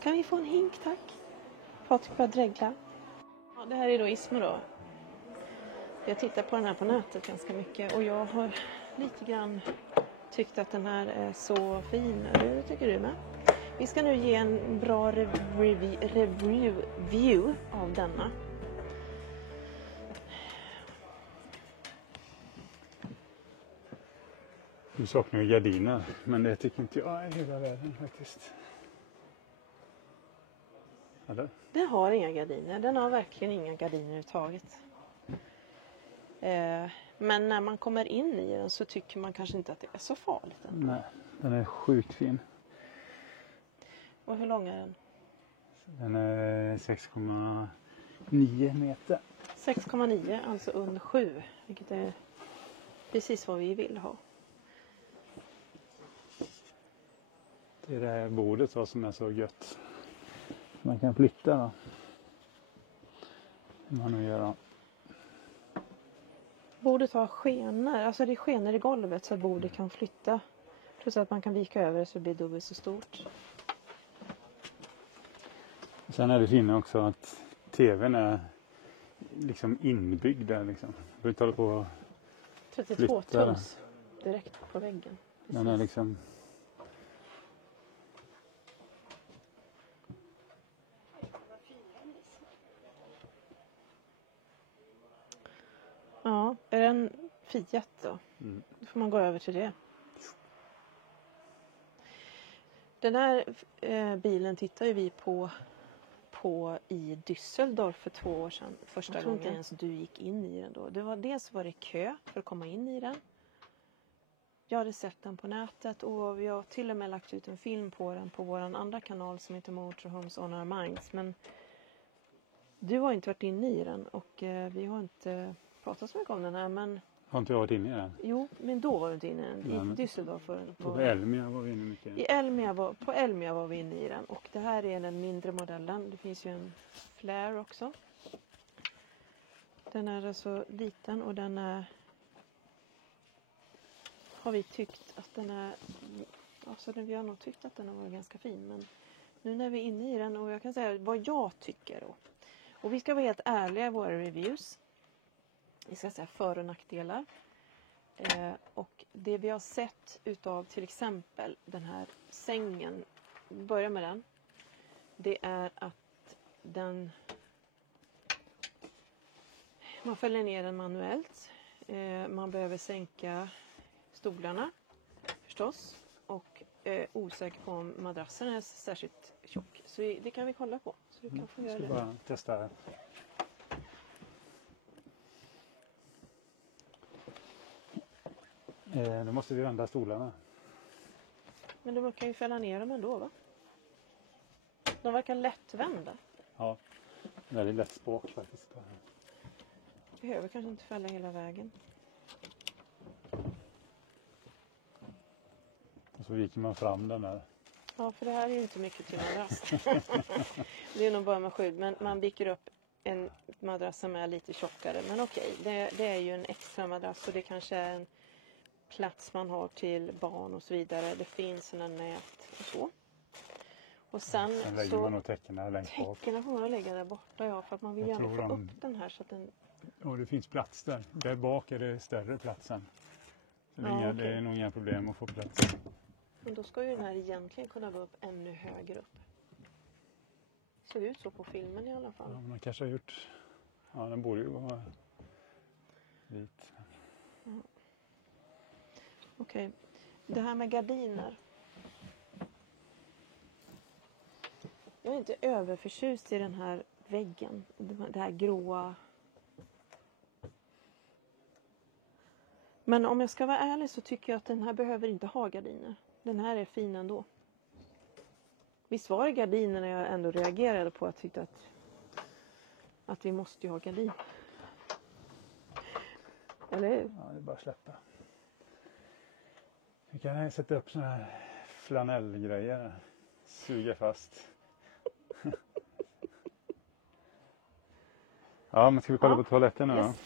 Kan vi få en hink, tack? Patrik börjar dregla. Ja, det här är då Ismo då. Jag tittar på den här på nätet ganska mycket och jag har lite grann tyckt att den här är så fin. Det tycker du med? Vi ska nu ge en bra review av denna. Du saknar ju gardiner, men det tycker inte jag är hela världen faktiskt. Eller? Den har inga gardiner. Den har verkligen inga gardiner överhuvudtaget. Men när man kommer in i den så tycker man kanske inte att det är så farligt ändå. Nej, den är sjukt fin. Och hur lång är den? Den är 6,9 meter. 6,9, alltså under 7. Vilket är precis vad vi vill ha. Det är det här bordet som är så gött. Man kan flytta då. Man nu gör. Bordet har skenor, alltså det är skenor i golvet så att bordet kan flytta. Plus att man kan vika över det så det blir dubbelt så stort. Sen är det fint också att tvn är liksom inbyggd där liksom. Du behöver inte hålla på 32 tums direkt på väggen. Den är liksom... Ja, är det en Fiat då? Då får man gå över till det. Den här bilen tittar ju vi på i Düsseldorf för 2 år sedan. Första gången ens du gick in i den då. Dels var det kö för att komma in i den. Jag hade sett den på nätet och vi har till och med lagt ut en film på den på vår andra kanal som heter Motorhomes on Our Minds. Men du har inte varit inne i den och vi har inte pratat så mycket om den här. Men... Har inte jag varit inne i den? Jo, men då var du inte inne i den. I Düsseldorf. På Elmia var vi inne mycket. På Elmia var vi inne i den. Och det här är den mindre modellen. Det finns ju en Flare också. Den är alltså liten och den är... Har vi tyckt att den är... Alltså vi har nog tyckt att den har varit ganska fin. Men nu när vi är inne i den och jag kan säga vad jag tycker då. Och vi ska vara helt ärliga i våra reviews. Vi ska säga för- och nackdelar. Och det vi har sett utav till exempel den här sängen, börja med den. Det är att man fäller ner den manuellt. Man behöver sänka stolarna förstås. Och osäker på om madrassen är särskilt tjock. Så det kan vi kolla på. Så vi kan få göra det. Bara testa. Då måste vi vända stolarna. Men du kan ju fälla ner dem ändå, va? De verkar lättvända. Ja, väldigt lätt språk faktiskt. Behöver kanske inte fälla hela vägen. Och så viker man fram den där. Ja, för det här är ju inte mycket till madrass. Det är nog bara med skydd. Men man viker upp en madrass som är lite tjockare. Men okej, det är ju en extra madrass och det kanske är en plats man har till barn och så vidare. Det finns sådana nät och så. Och sen lägger så man nog täckena längst bak. Täckena får man lägga där borta, ja. För att man vill gärna få upp den här så att den... Och det finns plats där. Där bak är det större platsen. Så det är nog inga problem att få plats. Men då ska ju den här egentligen kunna gå upp ännu högre upp. Ser ut så på filmen i alla fall. Ja, man kanske har gjort... Ja, den borde ju vara vit. Ja. Okej. Det här med gardiner. Jag är inte överförtjust i den här väggen. Det här gråa. Men om jag ska vara ärlig så tycker jag att den här behöver inte ha gardiner. Den här är fin ändå. Visst var det gardinerna jag ändå reagerade på. Jag tyckte att vi måste ju ha gardiner. Eller hur? Ja, det är bara att släppa. Vi kan sätta upp såna här flanellgrejer. Suga fast. Ja, men ska vi kolla på toaletten nu då? Yes.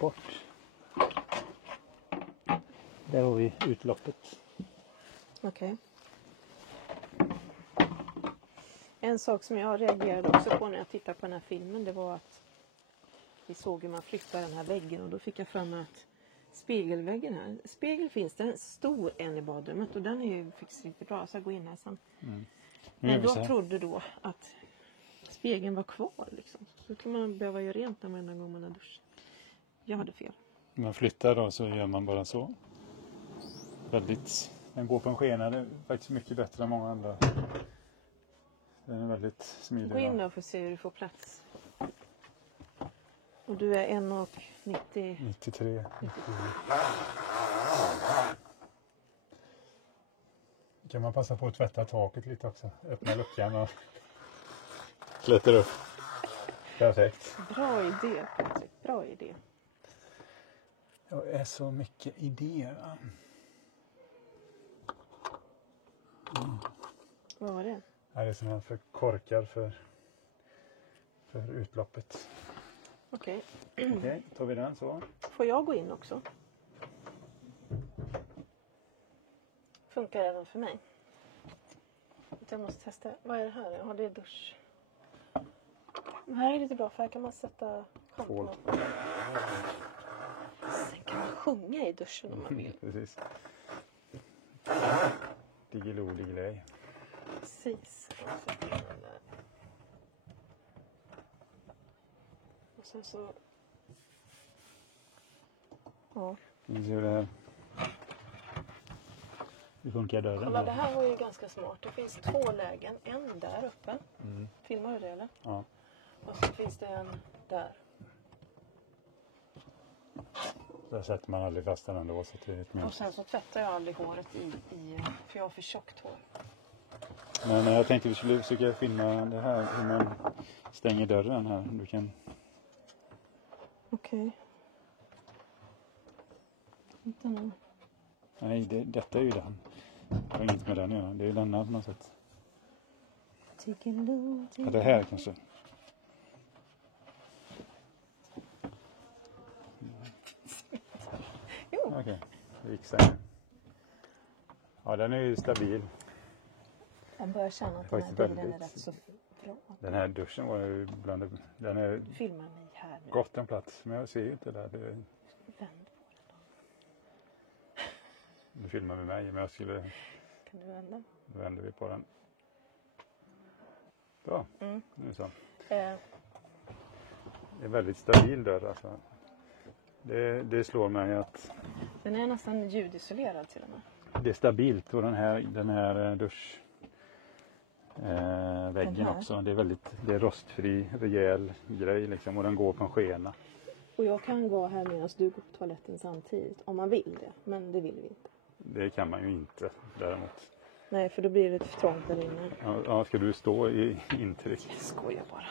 bort. Där har vi utloppet. Okej. En sak som jag reagerade också på när jag tittade på den här filmen, det var att vi såg hur man flyttar den här väggen, och då fick jag fram att spegelväggen här, spegel finns det en stor en i badrummet, och den är ju faktiskt riktigt bra, så jag går in här sen. Men jag trodde då att spegeln var kvar liksom. Så kan man behöva göra rent den varenda gång man har duschat. Jag hade fel. Om man flyttar då så gör man bara så. Den går på en skena, det är faktiskt mycket bättre än många andra. Den är väldigt smidig. Gå in då för att se hur du får plats. Och du är 1,90. 93. Kan man passa på att tvätta taket lite också. Öppna luckan och klättra upp. Perfekt. Bra idé, Patrik. Bra idé. Jag är så mycket idéer. Vad var det? Det är sån här för korkar för utloppet. Okej. Okej, tar vi den så. Får jag gå in också? Funkar även för mig. Jag måste testa. Vad är det här? Ja, det är dusch. Det här är lite bra, för här kan man sätta schampo. Sen kan man sjunga i duschen om man vill. Precis. Diggiloo, diggiley. Precis. Och sen så... Ja. Vi ser det här. Hur funkar dörren? Kolla, det här var ju ganska smart. Det finns 2 lägen. En där uppe. Filmar du det eller? Ja. Och så finns det en där. Där sätter man aldrig fast den ändå. Så att det är ett Och sen så tvättar jag aldrig håret i för jag har för tjockt hår. Men jag tänkte vi skulle försöka filma det här. Hur man stänger dörren här. Du kan... Okej. Vänta nu. Nej, detta är ju den. Det har inget med den att göra. Det är ju denna på något sätt. Ja, det här kanske. Jo. Okej, det gick sen. Ja, den är ju stabil. Jag börjar känna att den här Faktiskt bilden är väldigt- rätt så bra. Den här duschen var ju den är Filma mig här nu. gott en plats. Men jag ser ju inte där. Vänd på den då. Du filmar med mig, men jag skulle... Kan du vända? Då vänder vi på den. Så, nu så. Det är en väldigt stabil dörr alltså. Det slår mig att Den är nästan ljudisolerad till och med. det är stabilt, och den här dusch väggen Den här? också. Det är rostfri, rejäl grej liksom, och den går på en skena. Och jag kan vara här medan du går på toaletten samtidigt. Om man vill det. Men det vill vi inte. Det kan man ju inte däremot. Nej, för då blir det för trångt där inne. Ja, ska du stå i intryck? Skojar bara.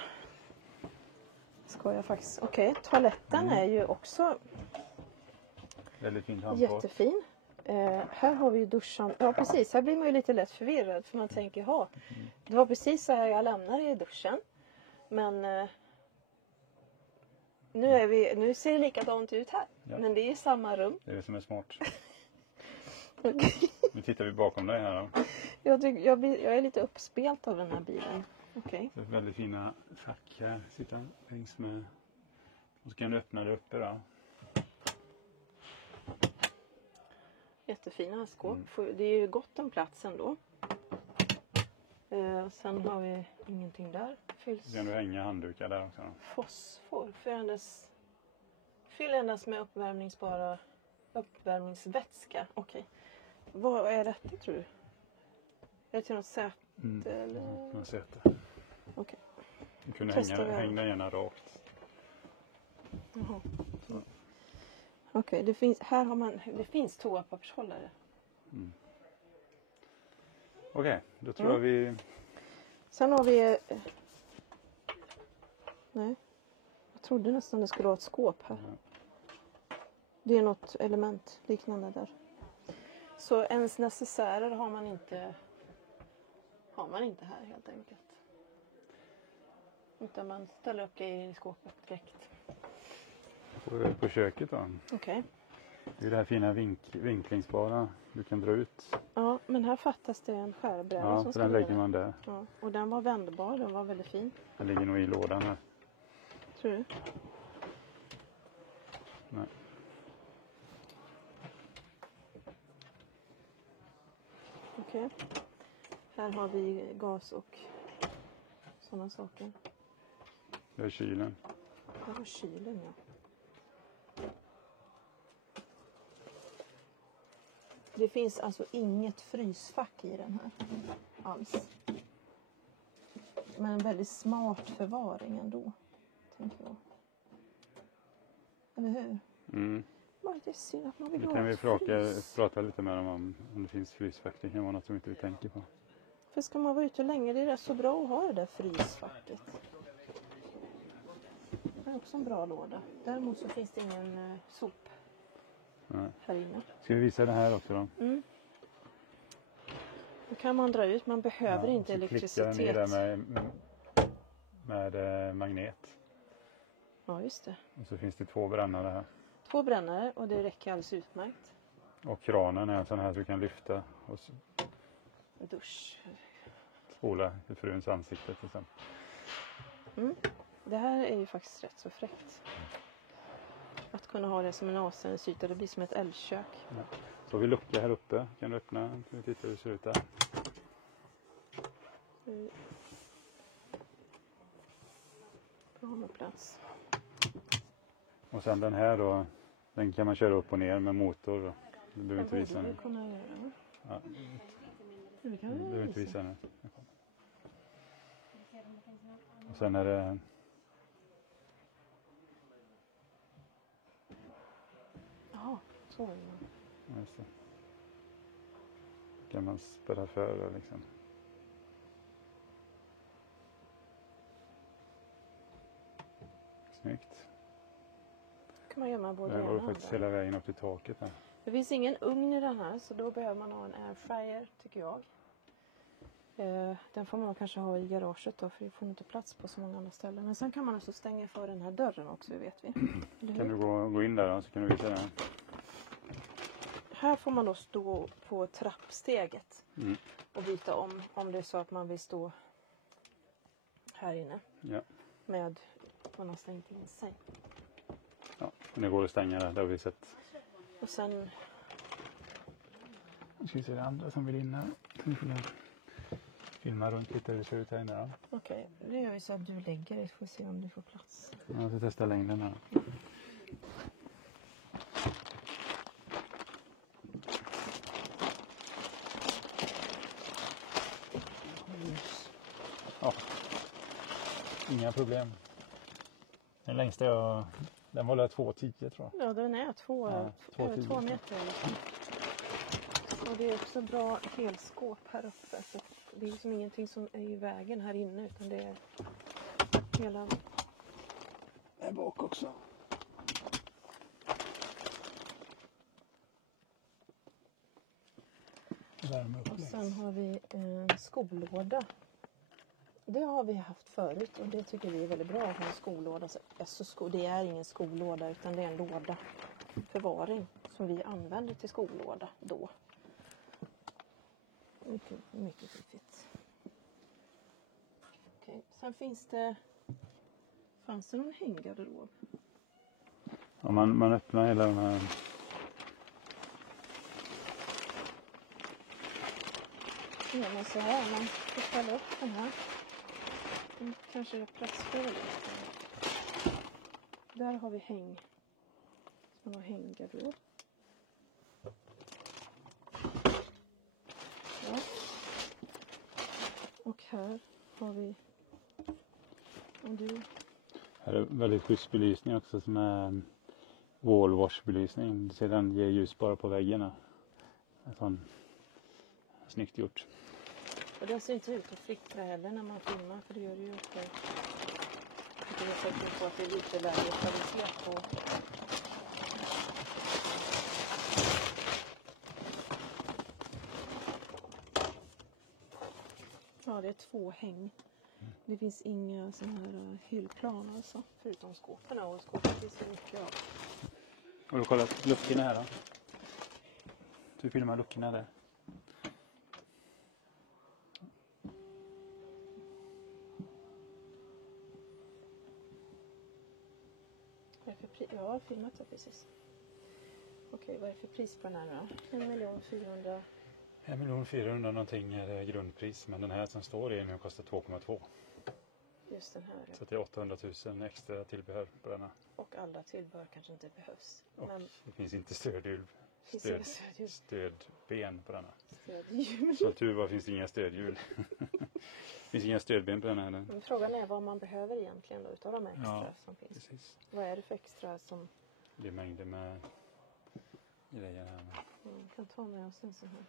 Skojar faktiskt. Okej, toaletten är ju också Väldigt fint handfat. jättefin. Här har vi ju duschen. Ja, precis. Här blir man ju lite lätt förvirrad. För man tänker, det var precis så här jag lämnade i duschen. Men nu ser det likadant ut här. Ja. Men det är samma rum. Det är det som är smart. Nu tittar vi bakom dig här då. Jag är lite uppspelt av den här bilen. Okej. Det är väldigt fina fack här. Sitta längs med. Och så kan du öppna det uppe då. Jättefina skåp. Det är ju gott om plats ändå. Sen har vi ingenting där. Så kan du hänga handdukar där också. Fosfor. Fyll endast med uppvärmningsvätska. Okej. Vad är detta tror du? Är det till något säte eller? Något säte. Okej. Du kunde Testar vi. hänga gärna rakt. Jaha. Okej, det finns toapappershållare. Okej, då tror jag vi... Sen har vi... Nej. Jag trodde nästan det skulle vara ett skåp här. Det är något element liknande där. Så ens necessärer har man inte här helt enkelt. Utan man ställer upp grejer i skåpet direkt. på köket då. Okej. Det är det här fina vinklingsbara du kan dra ut. Ja, men här fattas det en skärbräda Ja, som för ska den ner lägger där. man där. Ja, och den var vändbar, den var väldigt fin. Den ligger nog i lådan här. Tror du? Nej. Okej. Här har vi gas och sådana saker. Det är kylen. Det var kylen, ja. Det finns alltså inget frysfack i den här alls. Men en väldigt smart förvaring ändå, tänker jag. Eller hur? Mm. Bara det är synd att man vill Nu ha kan vi ett prata lite med dem om det finns frysfack. Det kan vara något som inte vi tänker på. För ska man vara ute länge, det är rätt så bra att ha det där frysfacket. Det är också en bra låda. Däremot så finns det ingen sop här inne. Ska vi visa det här också då? Mm. Då kan man dra ut, man behöver inte elektricitet. Klickar ner där med magnet. Ja, just det. Och så finns det 2 brännare här. 2 brännare och det räcker alldeles utmärkt. Och kranen är en sån här så du kan lyfta och Dusch. spola i fruns ansikte till exempel. Mm. Det här är ju faktiskt rätt så fräckt. Att kunna ha det som en avställningsyta, det blir som ett eldkök. Ja. Så har vi lucka här uppe. Kan du öppna? Kan vi titta hur det ser ut där? Bra med plats. Och sen den här då. Den kan man köra upp och ner med motor. Du behöver inte visa nu. Kunna göra. Ja. Det kan Du vi behöver inte visa. visa nu. Och sen är det... Jaha, så är det. Ja, just det. Kan man spärra för det liksom. Snyggt. Kan man göra med både Det ena går och faktiskt andra. hela vägen upp till taket här. Det finns ingen ugn i den här så då behöver man ha en airfryer tycker jag. Den får man kanske ha i garaget då för det får inte plats på så många andra ställen. Men sen kan man också stänga för den här dörren också, vet vi. Kan du gå in där då så kan du visa det. Här får man då stå på trappsteget Mm. och byta om det är så att man vill stå här inne Ja. med man har stängt in sig. Ja, nu går det att stänga där, det har vi sett. Och sen Nu ska vi se det andra som vill in här. Nu får jag filma runt lite hur det ser ut här inne då. okej, det gör vi så att du lägger det. Får se om du får plats. Jag ska testa längden här. Ja. Inga problem. Den längsta den var 2,10 tror jag. Ja, den är över 2 meter. Liksom. Och det är också bra helskåp här uppe. Så det är liksom ingenting som är i vägen här inne utan det är hela... Där bak också. Och sen har vi en skollåda. Det har vi haft förut och det tycker vi är väldigt bra att ha en skollåda. Alltså, det är ingen skollåda utan det är en låda förvaring som vi använder till skollåda då. Mycket, mycket fiffigt. Okej. Sen fanns det någon hänggarderob? Ja, man öppnar hela den här. Ja, men så här, man får ställa upp den här. Kanske är plats för det. Där har vi hänggarderob. Ja. Och här har vi Här är väldigt schysst belysning också som är wallwash-belysning. Du ser den ger ljus bara på väggarna. En sån snyggt gjort. och den ser inte ut att flickra heller när man filmar för det gör det ju också. Det är säkert på att det är lite lägre kvalitet på. Ja, det är 2 häng. Det finns inga sådana här hyllplan alltså. Förutom skåpen, och skåpen finns det mycket av. Har du kollat luckorna här då? Du filmar luckorna där. Jag har filmat det precis. Okej, vad är det för pris på den här då? 1 400 1 400 någonting är det grundpris. Men den här som står i nu kostar 2,2. Just den här. Så det är 800 000 extra tillbehör på denna. Och alla tillbehör kanske inte behövs. Och Men det finns inte stödben på denna. stödhjul. Som tur var finns det inga stödhjul. Det finns inga stödben på den här. Men frågan är vad man behöver egentligen då, utav de extra som finns. Precis. Vad är det för extra som... Det är mängder med grejer här. Jag kan ta med oss en sån här.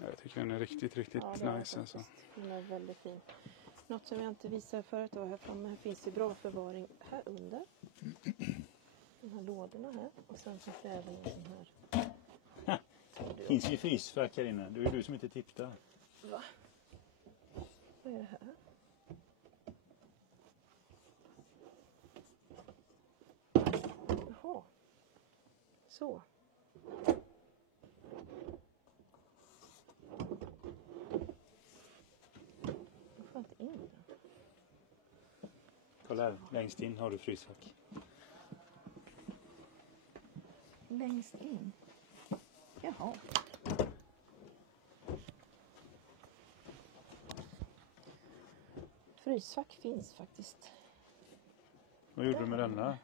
Jag tycker den är riktigt nice. Alltså. Den är väldigt fin. Något som jag inte visade förut var här framme. Här finns det bra förvaring här under. De här lådorna här. Och sen finns det även en sån här. Det finns ju frysfack här inne. Det är du som inte tittar. Va? Vad är det här? Jaha. Så. Jag får inte in den. Kolla här, längst in har du frysfack. Längst in? Jaha. Frysfack finns faktiskt. Vad gjorde du med denna?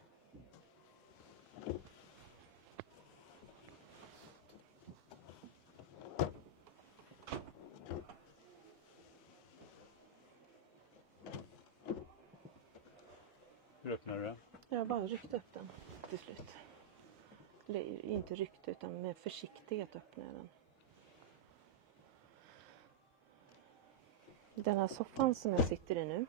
Hur öppnar du den? Jag har bara ryckt upp den till slut. Eller inte ryckt utan med försiktighet öppnar jag den. Den här soffan som jag sitter i nu.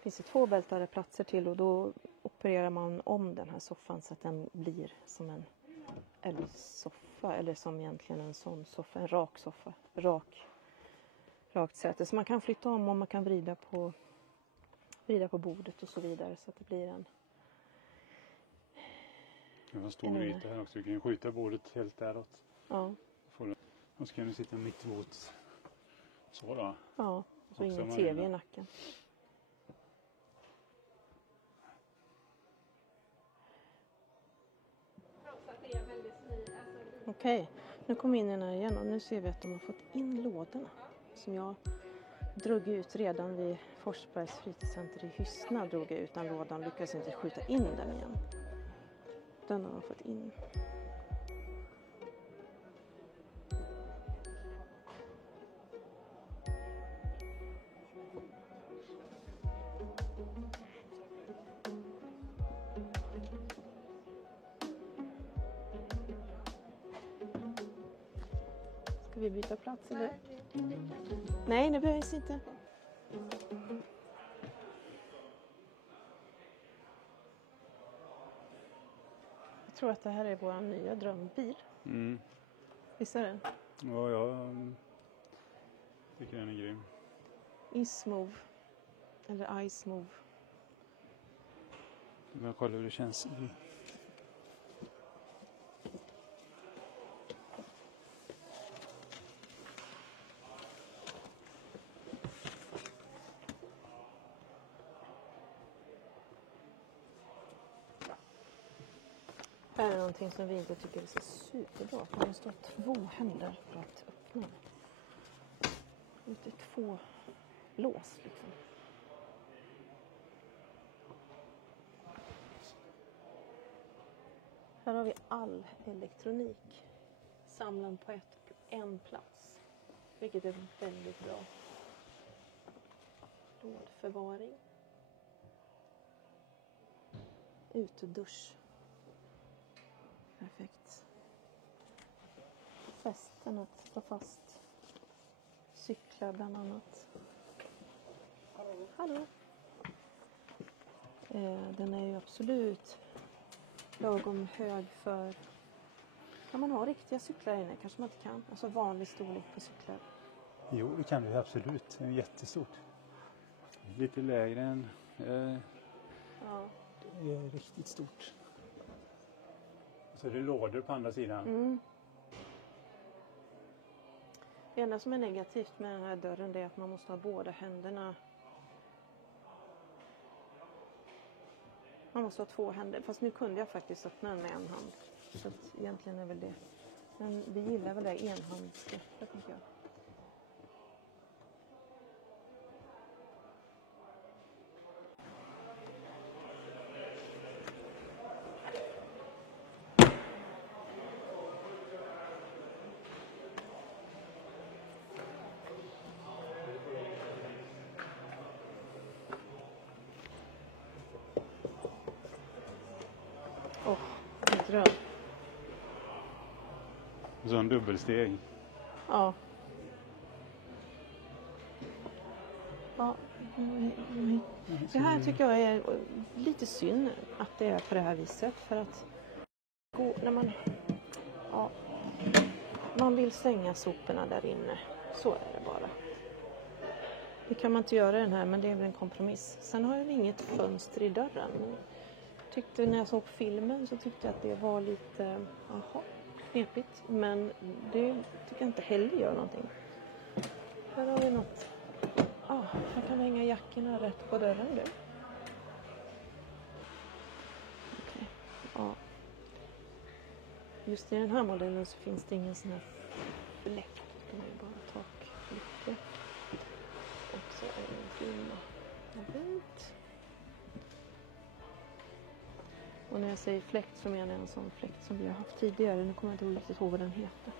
Finns det 2 bältade platser till och då opererar man om den här soffan så att den blir som en L-soffa. Eller som egentligen en sån soffa, en rak soffa. Rakt säte. Så man kan flytta om och man kan vrida på bordet och så vidare så att det blir en... Det var en stor yta här också. Du kan ju skjuta bordet helt däråt. Ja. Och så kan du sitta mitt emot. Så då. Ja, och så ingen tv i nacken. Okej, nu kommer vi in i den här igen och nu ser vi att de har fått in lådorna. Som jag drog ut redan vid Forsbergs fritidscenter i Hyssna drog jag ut den lådan. Lyckades inte skjuta in den igen. Den har de fått in. Ska vi byta plats eller? Nej, det behövs inte. Jag tror att det här är vår nya drömbil. Mm. Visst är det? Ja, jag tycker den är grym. Ismove. Eller Icemove. Jag kollar hur det känns. Här är någonting som vi inte tycker är så superbra. Man måste ha 2 händer för att öppna. Lite 2 lås liksom. Här har vi all elektronik samlad på en plats. Vilket är väldigt bra. Lådförvaring. Utedusch. Perfekt. Fästen att ta fast cyklar bland annat. Hallå. Den är ju absolut lagom hög för Kan man ha riktiga cyklar inne? Kanske man inte kan. Alltså vanlig storlek på cyklar. Jo, det kan du absolut. Det är jättestort. Lite lägre än... Ja. Det är riktigt stort. Så det är lådor på andra sidan. Mm. Det enda som är negativt med den här dörren är att man måste ha båda händerna. Man måste ha 2 händer. Fast nu kunde jag faktiskt öppna den med en hand. Så att egentligen är väl det. Men vi gillar väl det enhandsgreppet, tycker jag. En dröm. Så en dubbelsteg. Ja. Ja. Det här tycker jag är lite synd att det är på det här viset. För att när man vill slänga soporna där inne. Så är det bara. Det kan man inte göra i den här, men det är väl en kompromiss. Sen har jag inget fönster i dörren. När jag såg filmen så tyckte jag att det var lite knepigt. Men det tycker jag inte heller gör någonting. Här har vi något. Här kan vi hänga jackorna rätt på dörren nu. Okej. Ja. Just i den här modellen så finns det ingen sån här fläkt. Det är bara takluckor. Och så är det en fin bit. Och när jag säger fläkt så menar jag en sån fläkt som vi har haft tidigare. Nu kommer jag inte riktigt ihåg vad den heter.